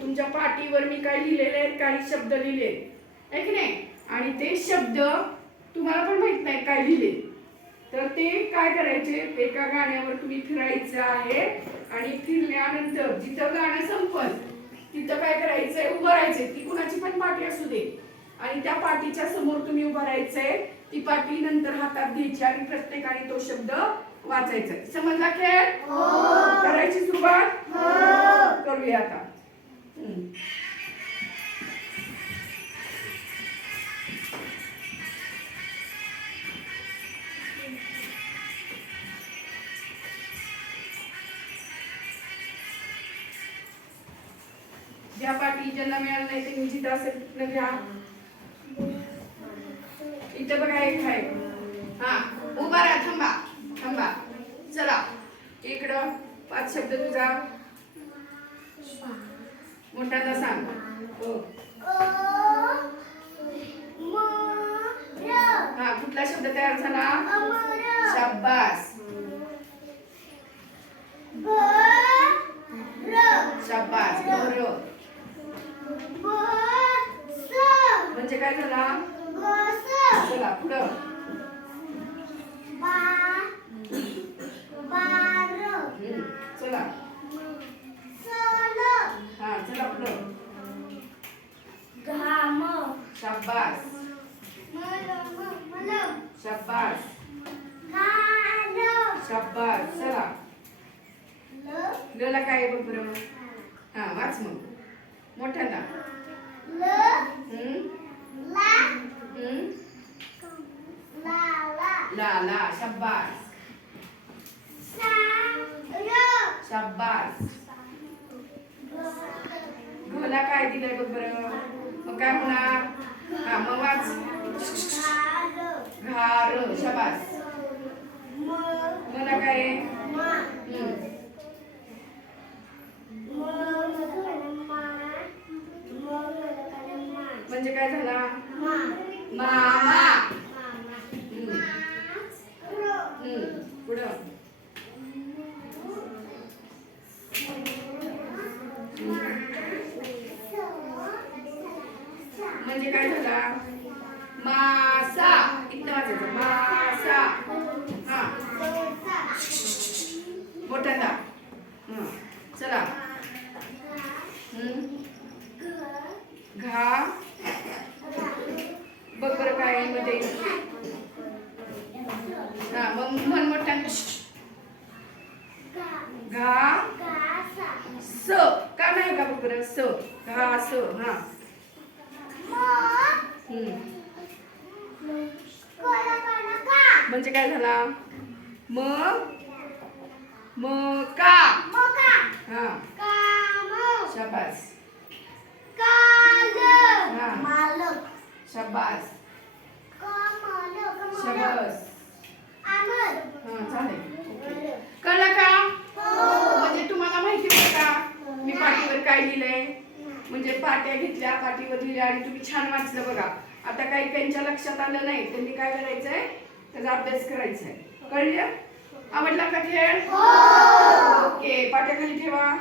तुमच्या पाटीवर मी काय लिहिलेले आहेत, काही शब्द लिहिले आहे की नाही, आणि ते शब्द तुम्हाला पण माहित नाही काय लिहिले, तर ते काय करायचे, एका गाण्यावर तुम्ही फिरायचं आहे आणि फिरल्यानंतर जिथं गाणं संपल तिथं काय करायचंय, उभं राहायचंय. ती कुणाची पण पाटी असू दे आणि त्या पाटीच्या समोर तुम्ही उभं राहायचंय. ती पाटी नंतर हातात घ्यायची आणि प्रत्येकाने तो शब्द वाचायचा. समजला खेळ? करायची सुरुवात करूया आता. ज्या पाटी ज्यांना मिळालं नाही ते जिथं असेल तिथं घ्या. इथं बघा एक आहे. हा, उभा राहा. थांबा थांबा. चला इकडं 5 शब्द तुझा मोठ्याला सांग. हा, कुठला शब्द तयार झाला? शाबास. शाबास. बरं. म्हणजे काय झाला? चला पुढं. चला. हा, चला पुढं. शाबास. शाबास. शाबास. चला. लला काय बघ बरं. हा, वाच मग मोठ्याला. ला ला. शाबास. शाबास. घला काय दिलंय बघ बरं. मग काय होणार? हा, मग वाच. घार. शाबास. मला काय? म्हणजे काय झाला? मामा. पुढं. म्हणजे काय झाला? मासा. इथं वाचायचं. मासा. हा, मोठ्यांदा. चला. घा. बघ बरं काय मध्ये. हा, मग म्हण मोठ्यानं. घा. स. का नाही का बघ बरं. स. घास. हा. म्हणजे काय झाला? मका. हा, शाबास. शाबास. शाबास. हा, चालेल. कळलं का? म्हणजे तुम्हाला माहिती आहे का मी पाटीवर काय लिहिलंय? म्हणजे पाट्या घेतल्या, पाटीवर लिहिल्या आणि तुम्ही छान वाचलं बघा. आता काही काहींच्या लक्षात आलं नाही, त्यांनी काय करायचंय, त्याचा अभ्यास करायचा आहे. कळलं? आवडला का खेळ? ओके, पाट्या खाली ठेवा.